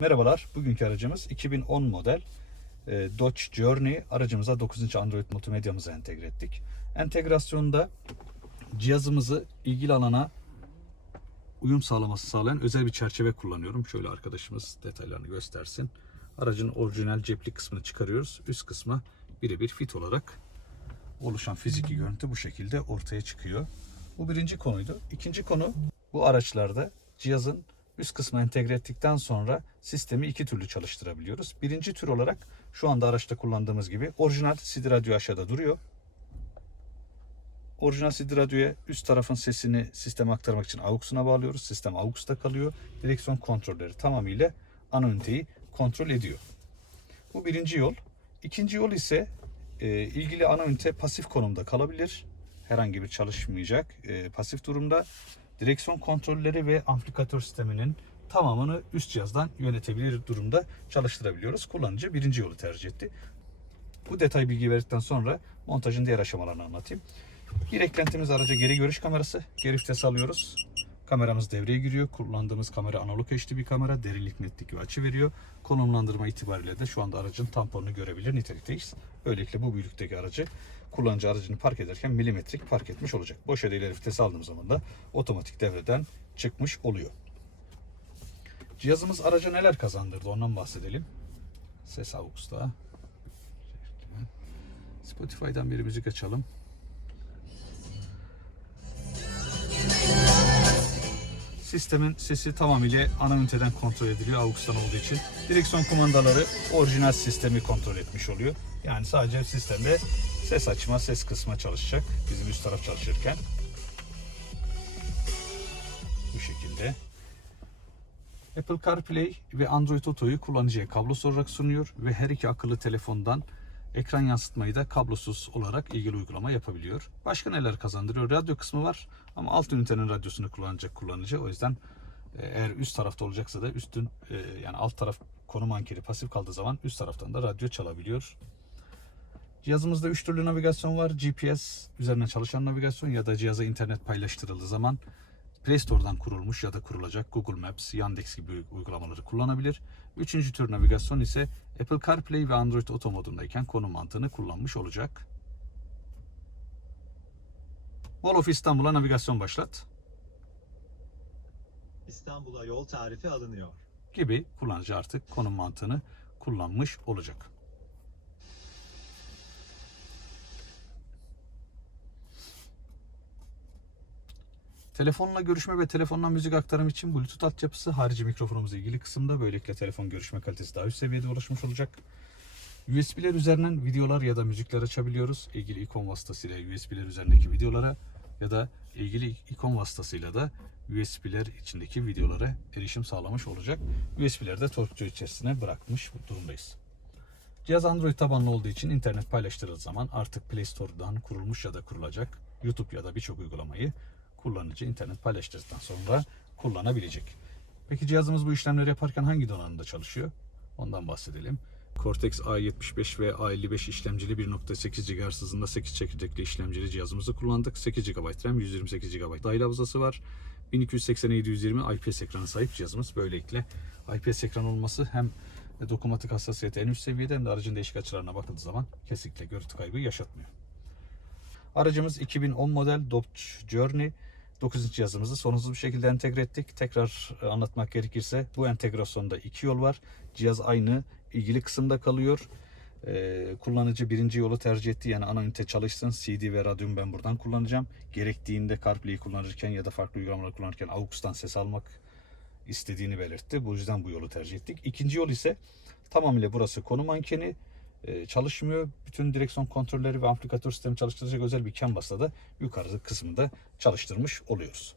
Merhabalar, bugünkü aracımız 2010 model e, Dodge Journey. Aracımıza 9. Android multimedyamızı entegre ettik. Entegrasyonda cihazımızı ilgili alana uyum sağlaması sağlayan özel bir çerçeve kullanıyorum. Şöyle arkadaşımız detaylarını göstersin. Aracın orijinal ceplik kısmını çıkarıyoruz. Üst kısma birebir fit olarak oluşan fiziki görüntü bu şekilde ortaya çıkıyor. Bu birinci konuydu. İkinci konu bu araçlarda cihazın üst kısmı entegre ettikten sonra sistemi iki türlü çalıştırabiliyoruz. Birinci tür olarak şu anda araçta kullandığımız gibi orijinal CD radyo aşağıda duruyor. Orijinal CD radyoya üst tarafın sesini sisteme aktarmak için AUX'una bağlıyoruz. Sistem AUX'ta kalıyor. Direksiyon kontrolleri tamamıyla ana üniteyi kontrol ediyor. Bu birinci yol. İkinci yol ise e, ilgili ana ünite pasif konumda kalabilir. Herhangi bir çalışmayacak e, pasif durumda. Direksiyon kontrolleri ve amplifikatör sisteminin tamamını üst cihazdan yönetebilir durumda çalıştırabiliyoruz. Kullanıcı birinci yolu tercih etti. Bu detay bilgi verdikten sonra montajın diğer aşamalarını anlatayım. Bir eklentimiz araca geri görüş kamerası. Geri vites alıyoruz. Kameramız devreye giriyor. Kullandığımız kamera analog HD bir kamera. Derinlik, netlik ve açı veriyor. Konumlandırma itibariyle de şu anda aracın tamponunu görebilir nitelikteyiz. Böylelikle bu büyüklükteki aracı kullanıcı aracını park ederken milimetrik park etmiş olacak. Boş ile ileri vites aldığım zaman da otomatik devreden çıkmış oluyor. Cihazımız araca neler kazandırdı ondan bahsedelim. Ses AUX'ta. Spotify'dan bir müzik açalım. Sistemin sesi tamamıyla ana üniteden kontrol ediliyor AUX'tan olduğu için. Direksiyon kumandaları orijinal sistemi kontrol etmiş oluyor. Yani sadece sistemde ses açma, ses kısma çalışacak. Bizim üst taraf çalışırken. Bu şekilde. Apple CarPlay ve Android Auto'yu kullanıcıya kablosuz olarak sunuyor ve her iki akıllı telefondan ekran yansıtmayı da kablosuz olarak ilgili uygulama yapabiliyor. Başka neler kazandırıyor? Radyo kısmı var ama alt ünitenin radyosunu kullanacak kullanıcı. O yüzden e, eğer üst tarafta olacaksa da üstün e, yani alt taraf konum ankeri pasif kaldığı zaman üst taraftan da radyo çalabiliyor. Cihazımızda 3 türlü navigasyon var. GPS üzerine çalışan navigasyon ya da cihaza internet paylaştırıldığı zaman Play Store'dan kurulmuş ya da kurulacak Google Maps, Yandex gibi uygulamaları kullanabilir. Üçüncü tür navigasyon ise Apple CarPlay ve Android Auto modundayken konum mantığını kullanmış olacak. Mall of İstanbul'a navigasyon başlat İstanbul'a yol tarifi alınıyor. gibi kullanıcı artık konum mantığını kullanmış olacak. Telefonla görüşme ve telefondan müzik aktarım için Bluetooth altyapısı harici mikrofonumuzla ilgili kısımda böylelikle telefon görüşme kalitesi daha üst seviyede ulaşmış olacak. USB'ler üzerinden videolar ya da müzikler açabiliyoruz. İlgili ikon vasıtasıyla USB'ler üzerindeki videolara ya da ilgili ikon vasıtasıyla da USB'ler içindeki videolara erişim sağlamış olacak. USB'leri de torkçu içerisine bırakmış durumdayız. Cihaz Android tabanlı olduğu için internet paylaştırıldığı zaman artık Play Store'dan kurulmuş ya da kurulacak YouTube ya da birçok uygulamayı kullanıcı internet paylaştırdıktan sonra kullanabilecek. Peki cihazımız bu işlemleri yaparken hangi donanımda çalışıyor? Ondan bahsedelim. Cortex A75 ve A55 işlemcili 1.8 GHz hızında 8 çekirdekli işlemcili cihazımızı kullandık. 8 GB RAM, 128 GB dahil hafızası var. 1280-720 IPS ekranı sahip cihazımız. Böylelikle IPS ekran olması hem dokunmatik hassasiyeti en üst seviyede hem de aracın değişik açılarına bakıldığı zaman kesinlikle görüntü kaybı yaşatmıyor. Aracımız 2010 model Dodge Journey. 9. cihazımızı sorunsuz bir şekilde entegre ettik. Tekrar e, anlatmak gerekirse bu entegrasyonda iki yol var. Cihaz aynı ilgili kısımda kalıyor. Ee, kullanıcı birinci yolu tercih etti. Yani ana ünite çalışsın. CD ve radyomu ben buradan kullanacağım. Gerektiğinde CarPlay'i kullanırken ya da farklı uygulamaları kullanırken AUX'tan ses almak istediğini belirtti. Bu yüzden bu yolu tercih ettik. İkinci yol ise tamamıyla burası konum mankeni çalışmıyor. Bütün direksiyon kontrolleri ve amplifikatör sistemi çalıştıracak özel bir CAN basla da yukarıda kısmında çalıştırmış oluyoruz.